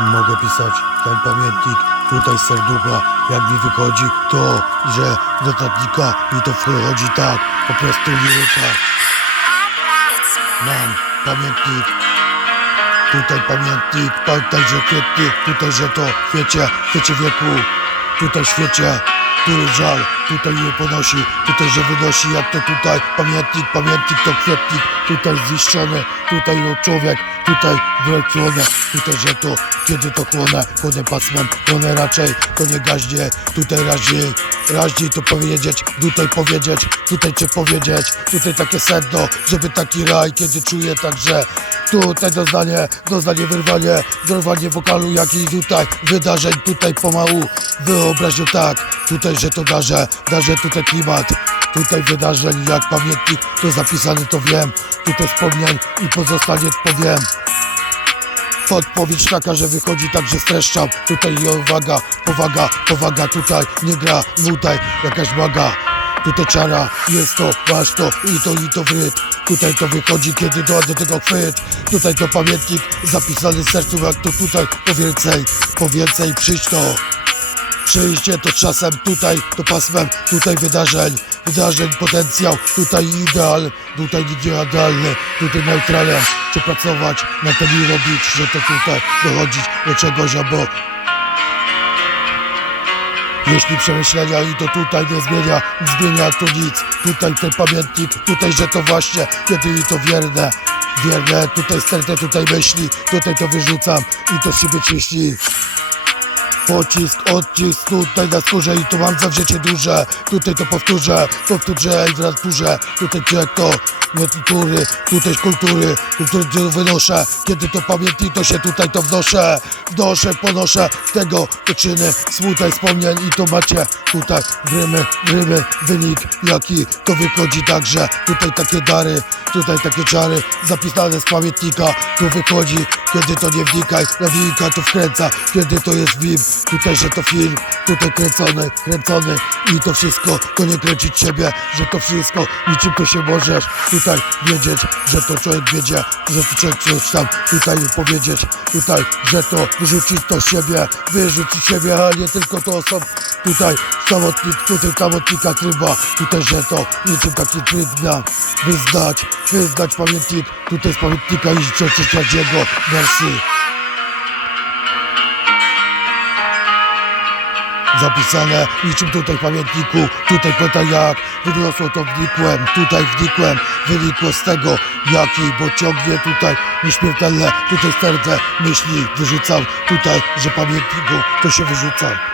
Mogę pisać ten pamiętnik tutaj z serducha. Jak mi wychodzi to, że notatnika mi to wchodzi tak, po prostu liryka. Mam pamiętnik. Tutaj pamiętnik, pamiętaj, że kwietny, tutaj, że to świecie, świecie wieku, tutaj świecie, który żal, tutaj je ponosi, tutaj, że wynosi, jak to tutaj, pamiętnik, pamiętnik to kwietnik, tutaj zniszczony, tutaj no człowiek, tutaj wyleczone, tutaj, że to, kiedy to chłonę, chłonę pasmem, chłonę raczej, to nie gaźnie, tutaj raźniej, raźniej to powiedzieć, tutaj powiedzieć, tutaj czy powiedzieć, tutaj takie sedno, żeby taki raj, kiedy czuję także, tutaj doznanie, doznanie wyrwanie, wyrwanie wokalu, jak i tutaj wydarzeń, tutaj pomału, wyobraź tak, tutaj, że to darzę, darzę tutaj klimat, tutaj wydarzeń, jak pamiętnik, to zapisany, to wiem, tutaj wspomnień i pozostanie powiem. Podpowiedź taka, że wychodzi tak, że streszczam Tutaj uwaga, powaga, powaga Tutaj nie gra, tutaj jakaś maga Tutaj czara, jest to, masz to i to i to wryt Tutaj to wychodzi, kiedy do, do tego chwyt. Tutaj to pamiętnik zapisany w sercu Jak to tutaj, po więcej, po więcej przyjść to Przejście to czasem tutaj, to pasmem, tutaj wydarzeń, wydarzeń, potencjał, tutaj ideal, tutaj nigdzie idealny, tutaj neutralem, czy pracować na tym i robić, że to tutaj dochodzić do czegoś, albo jeśli przemyślenia i to tutaj nie zmienia, zmienia to nic, tutaj ten pamiętnik, tutaj, że to właśnie, kiedy i to wierne, wierne, tutaj stertę, tutaj myśli, tutaj to wyrzucam i to z siebie czyści. Pocisk, odcisk tutaj na skórze i tu mam zawzięcie duże. Tutaj to powtórzę, powtórzę i powtórzę Tutaj gdzie to nie kultury, tutaj kultury Kultury gdzie wynoszę, kiedy to pamiętnik to się tutaj to wnoszę. Wnoszę, ponoszę tego te czyny Smutaj wspomnień i to macie tutaj Grymy, grymy, wynik jaki. To wychodzi także Tutaj takie dary, tutaj takie czary Zapisane z pamiętnika, tu wychodzi Kiedy to nie wnikaj, nawika to wkręca. Kiedy to jest film, tutaj, że to film Tutaj kręcony, kręcony I to wszystko, to nie kręcić siebie Że to wszystko, niczym to się możesz Tutaj wiedzieć, że to człowiek wiedzie Że to człowiek coś tam tutaj powiedzieć Tutaj, że to wyrzucić to siebie Wyrzucić siebie, a nie tylko to osob Tutaj samotnik, tutaj samotnika tryba Tutaj, że to niczym taki tryb dnia Wyznać, wyznać pamiętnik Tutaj z pamiętnika iść przeczytać jego wersy zapisane. Niczym tutaj w pamiętniku, tutaj pyta jak wyniosło to wnikłem, tutaj wnikłem, wynikło z tego jaki, bo ciągnie tutaj nieśmiertelne, tutaj serce myśli wyrzucam, tutaj, że pamiętniku to się wyrzucam.